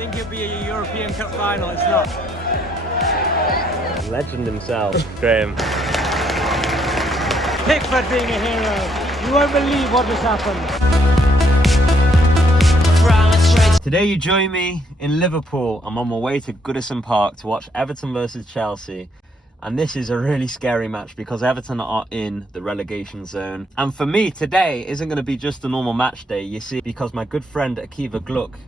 think it'll be a European Cup final. It's not. Legend himself, Graham. Pickford being a hero. You won't believe what just happened. Today you join me in Liverpool. I'm on my way to Goodison Park to watch Everton versus Chelsea. And this is a really scary match because Everton are in the relegation zone. And for me, today isn't going to be just a normal match day, you see, because my good friend Akiva Gluck,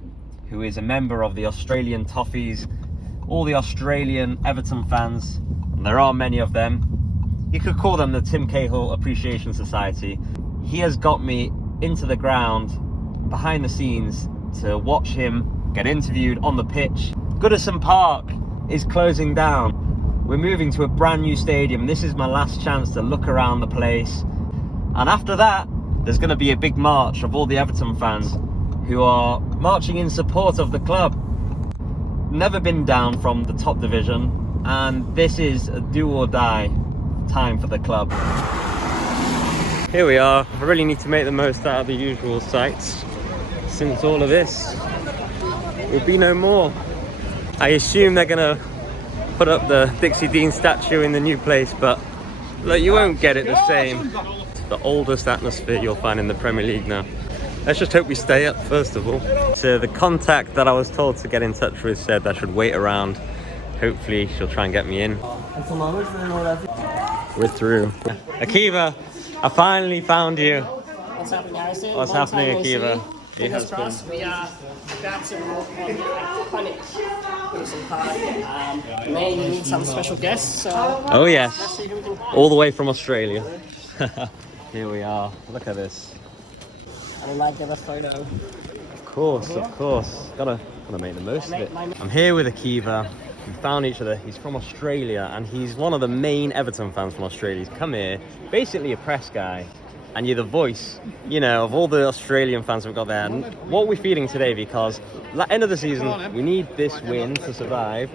who is a member of the Australian Toffees, all the Australian Everton fans, and there are many of them, you could call them the Tim Cahill Appreciation Society. He has got me into the ground, behind the scenes, to watch him get interviewed on the pitch. Goodison Park is closing down. We're moving to a brand new stadium. This is my last chance to look around the place. And after that, there's going to be a big march of all the Everton fans who are marching in support of the club. Never been down from the top division, and this is a do or die time for the club. Here we are. I really need to make the most out of the usual sights, since all of this will be no more. I assume they're gonna put up the Dixie Dean statue in the new place, but look, you won't get it the same. It's the oldest atmosphere you'll find in the Premier League now. Let's just hope we stay up, first of all. So the contact that I was told to get in touch with said I should wait around. Hopefully she'll try and get me in. We're through. Akiva, I finally found you. What's happening, Harrison? What's happening, Akiva? Fingers crossed, we are about to walk on the iconic Goodison Park. May need some special guests, so... Oh yes, all the way from Australia. Here we are, look at this. I like to have a photo. Of course. Gotta make the most of it. I'm here with Akiva. We found each other. He's from Australia and he's one of the main Everton fans from Australia. He's come here, basically a press guy. And you're the voice, you know, of all the Australian fans we've got there. And what we're feeling today, because end of the season, we need this win to survive.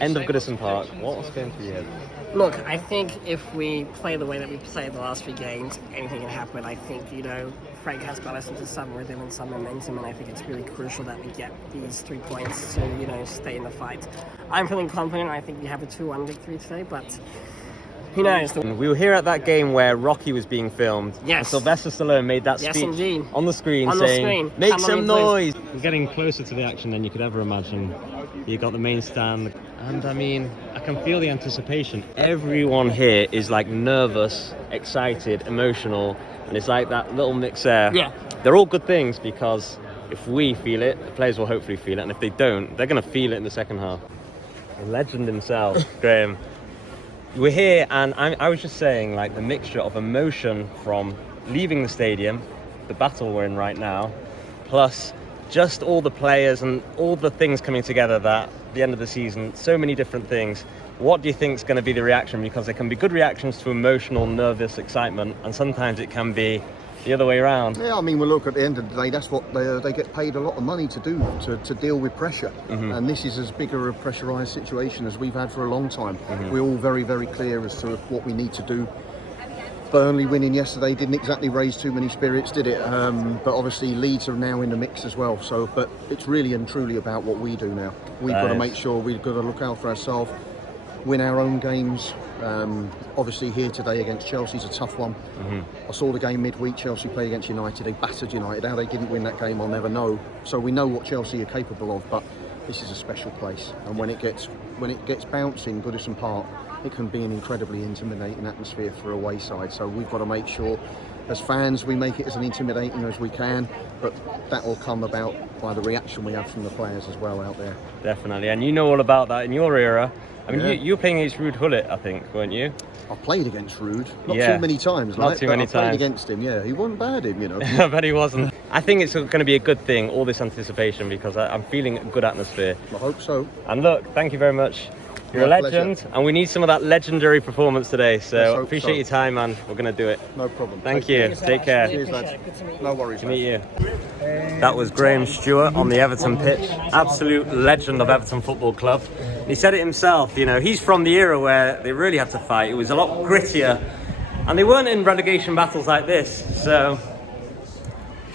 End of Goodison Park. What's going through your head? Look, I think if we play the way that we played the last few games, anything can happen. I think, you know, Frank has got us into some rhythm and some momentum, and I think it's really crucial that we get these 3 points to, you know, stay in the fight. I'm feeling confident. I think we have a 2-1 victory today, but... who knows? We were here at that game where Rocky was being filmed. Yes. And Sylvester Stallone made that speech indeed. on the screen saying, make some noise. We're getting closer to the action than you could ever imagine. You got the main stand. And I mean, I can feel the anticipation. Everyone here is like nervous, excited, emotional. And it's like that little mix there. Yeah. They're all good things because if we feel it, the players will hopefully feel it. And if they don't, they're going to feel it in the second half. The legend himself, Graham. We're here and I was just saying, like, the mixture of emotion from leaving the stadium, the battle we're in right now, plus just all the players and all the things coming together that the end of the season, so many different things. What do you think is going to be the reaction? Because there can be good reactions to emotional, nervous excitement, and sometimes it can be the other way around. Yeah, I mean, well, look, at the end of the day, that's what they get paid a lot of money to do, to deal with pressure. Mm-hmm. And this is as big a pressurised situation as we've had for a long time. Mm-hmm. We're all very, very clear as to what we need to do. Burnley winning yesterday didn't exactly raise too many spirits, did it? But obviously Leeds are now in the mix as well. So, but it's really and truly about what we do now. We've got to make sure we've got to look out for ourselves, win our own games. Obviously here today against Chelsea's a tough one. Mm-hmm. I saw the game midweek. Chelsea played against United. They battered United. How they didn't win that game, I'll never know. So we know what Chelsea are capable of, but this is a special place. And when it gets bouncing, Goodison Park, it can be an incredibly intimidating atmosphere for a away side. So we've got to make sure, as fans, we make it as intimidating as we can. But that will come about by the reaction we have from the players as well out there. Definitely, and you know all about that in your era. I mean, you were playing against Ruud Gullit, I think, weren't you? I played against Ruud, not too many times. Not too many times. I played against him, yeah. He wasn't bad, you know. I bet he wasn't. I think it's going to be a good thing, all this anticipation, because I'm feeling a good atmosphere. I hope so. And look, thank you very much. You're a legend, pleasure. And we need some of that legendary performance today. So appreciate so. your time, man. We're going to do it. No problem. Thank you. Take care. Cheers, lads. No worries. Good to meet you. That was Graham Stewart on the Everton pitch. Absolute legend of Everton Football Club. He said it himself, you know, he's from the era where they really had to fight. It was a lot grittier. And they weren't in relegation battles like this. So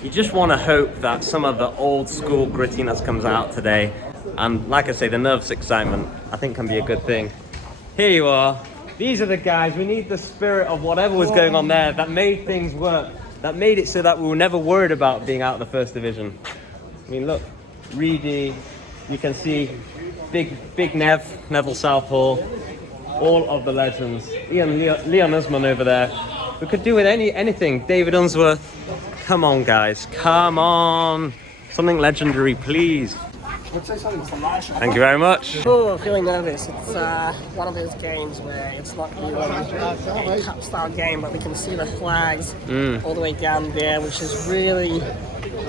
you just want to hope that some of the old school grittiness comes out today. And like I say, the nervous excitement, I think, can be a good thing. Here you are. These are the guys. We need the spirit of whatever was going on there that made things work, that made it so that we were never worried about being out of the first division. I mean, look, Reedy, you can see big Neville Southall, all of the legends. Leon Usman over there. We could do with anything. David Unsworth. Come on, guys. Come on. Something legendary, please. Thank you very much. Oh, feeling nervous. It's one of those games where it's not really a cup-style game, but we can see the flags all the way down there, which is really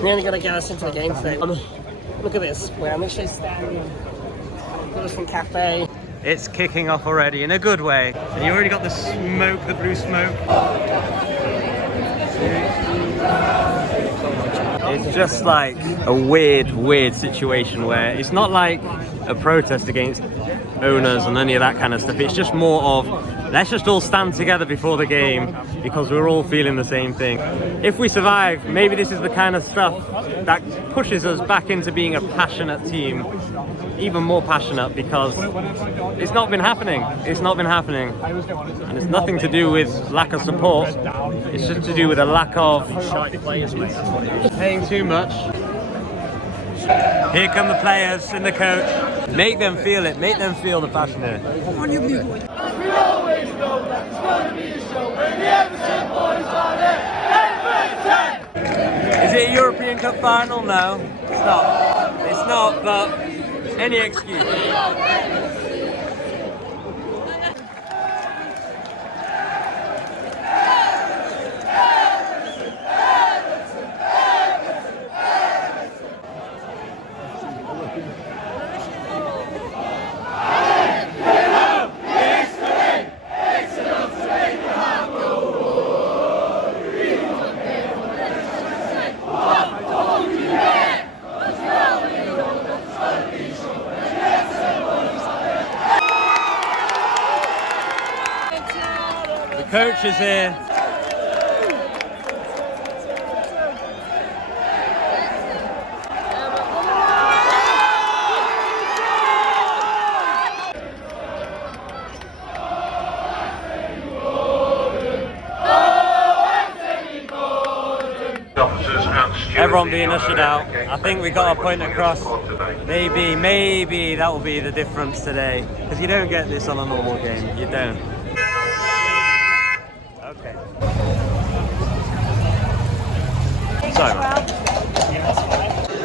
going to get us into the game fit. Look at this. We're literally standing in Goodison Cafe. It's kicking off already in a good way. And you already got the smoke, the blue smoke. It's just like a weird situation where it's not like a protest against owners and any of that kind of stuff. It's just more of, let's just all stand together before the game because we're all feeling the same thing. If we survive, maybe this is the kind of stuff that pushes us back into being a passionate team, even more passionate, because it's not been happening. It's not been happening. And it's nothing to do with lack of support. It's just to do with a lack of paying too much. Here come the players and the coach. Make them feel it. Make them feel the passion here. We always know that it's going to be a show when the Everton boys are there. Everton! Is it a European Cup final? No, it's not. It's not, but any excuse. Coach is here. Everyone being ushered out. I think we got our point across. Maybe that will be the difference today. Because you don't get this on a normal game. You don't. Okay. Sorry, man.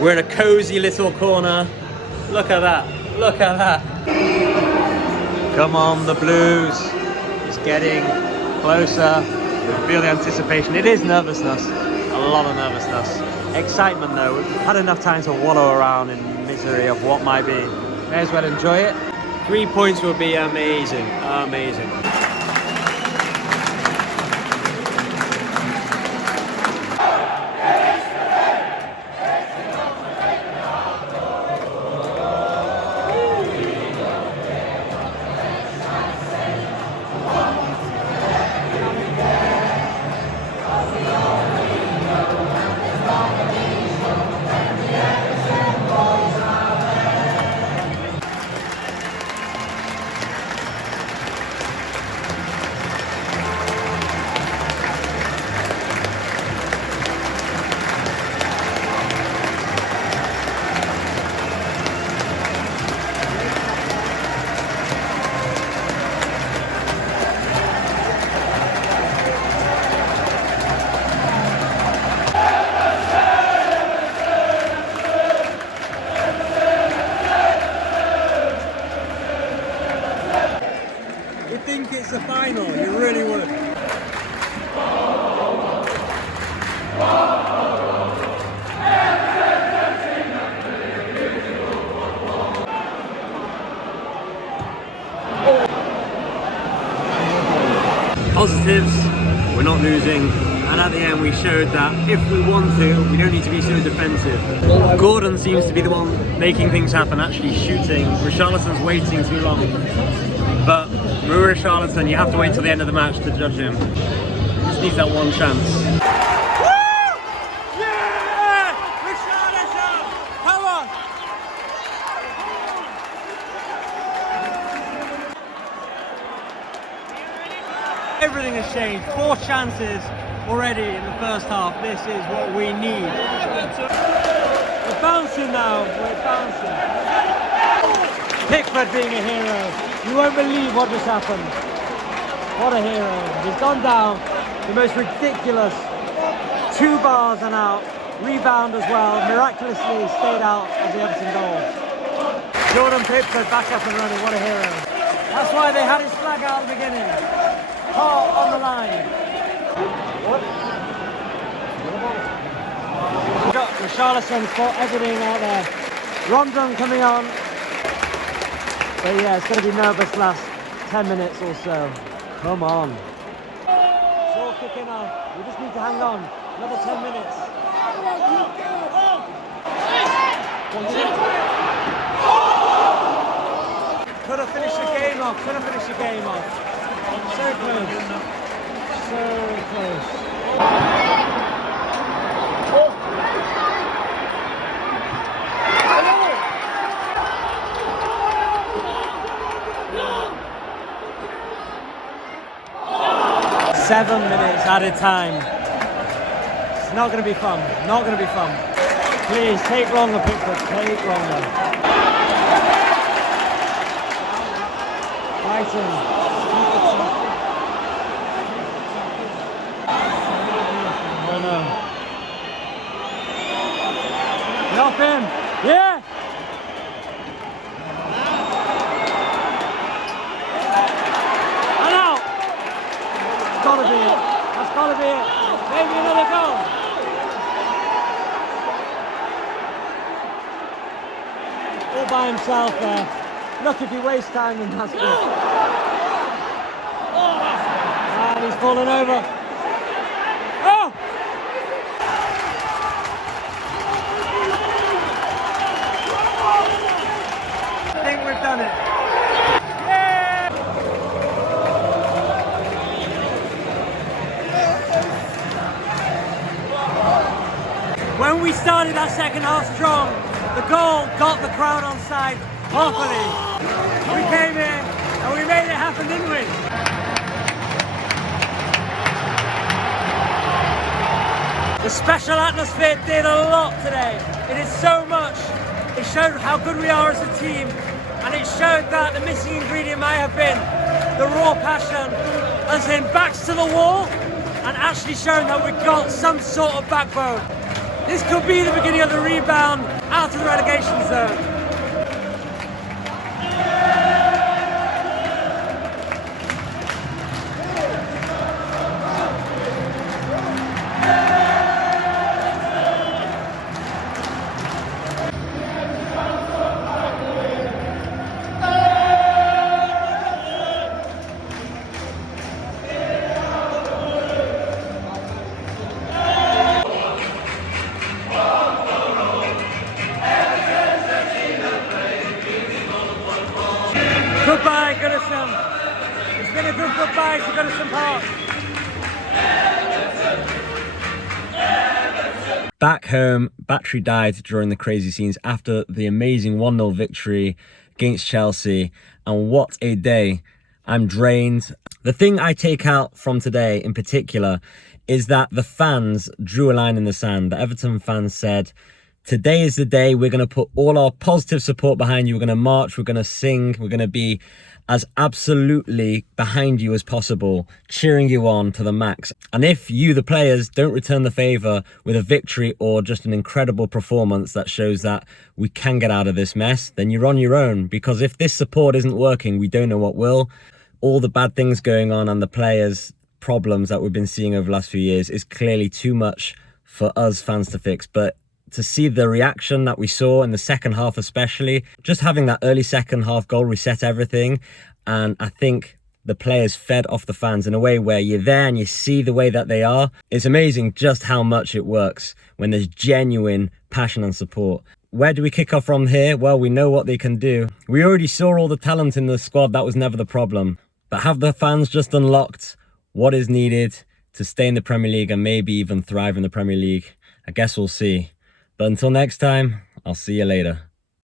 We're in a cozy little corner. Look at that. Look at that. Come on, the Blues. It's getting closer. We feel the anticipation. It is nervousness. A lot of nervousness. Excitement, though. We've had enough time to wallow around in misery of what might be. May as well enjoy it. 3 points would be amazing. Amazing. It's the final, you really would. Positives, we're not losing, and at the end we showed that if we want to, we don't need to be so defensive. Gordon seems to be the one making things happen, actually shooting. Richarlison's waiting too long. But Maria Richarlison, you have to wait till the end of the match to judge him. He just needs that one chance. Woo! Yeah! Richarlison! Come on! Everything has changed. 4 chances already in the first half. This is what we need. We're bouncing now. We're bouncing. Pickford being a hero. You won't believe what just happened. What a hero. He's gone down. The most ridiculous 2 bars and out. Rebound as well. Miraculously stayed out of the Everton goal. Jordan Pickford back up and running. What a hero. That's why they had his flag out at the beginning. Heart on the line. Richarlison's fought everything out there. Rondon coming on. But yeah, it's going to be nervous last 10 minutes or so. Come on. It's all kicking off. We just need to hang on. Another 10 minutes. Could have finished the game off. Could have finished the game off. So close. So close. Seven minutes added time. It's not going to be fun. Not going to be fun. Please take longer, Pickford. Take longer. Fighting. Oh no. Get off him. Yeah. That's gotta be it. That's gotta be it. Maybe another goal. All by himself there. Look, if he wastes time, then that's good. And he's fallen over. Oh! I think we've done it. When we started that second half strong, the goal got the crowd on side properly. We came in and we made it happen, didn't we? The special atmosphere did a lot today. It did so much. It showed how good we are as a team, and it showed that the missing ingredient might have been the raw passion, as in backs to the wall, and actually showing that we've got some sort of backbone. This could be the beginning of the rebound out of the relegation zone. Goodbye, Goodison. It's been a good goodbye to Goodison Park. Back home, battery died during the crazy scenes after the amazing 1-0 victory against Chelsea. And what a day. I'm drained. The thing I take out from today in particular is that the fans drew a line in the sand. The Everton fans said, today is the day we're going to put all our positive support behind you. We're going to march, we're going to sing, we're going to be as absolutely behind you as possible, cheering you on to the max. And if you, the players, don't return the favour with a victory or just an incredible performance that shows that we can get out of this mess, then you're on your own. Because if this support isn't working, we don't know what will. All the bad things going on and the players' problems that we've been seeing over the last few years is clearly too much for us fans to fix. But to see the reaction that we saw in the second half especially, just having that early second half goal reset everything. And I think the players fed off the fans in a way where you're there and you see the way that they are. It's amazing just how much it works when there's genuine passion and support. Where do we kick off from here? Well, we know what they can do. We already saw all the talent in the squad. That was never the problem. But have the fans just unlocked what is needed to stay in the Premier League and maybe even thrive in the Premier League? I guess we'll see. But until next time, I'll see you later.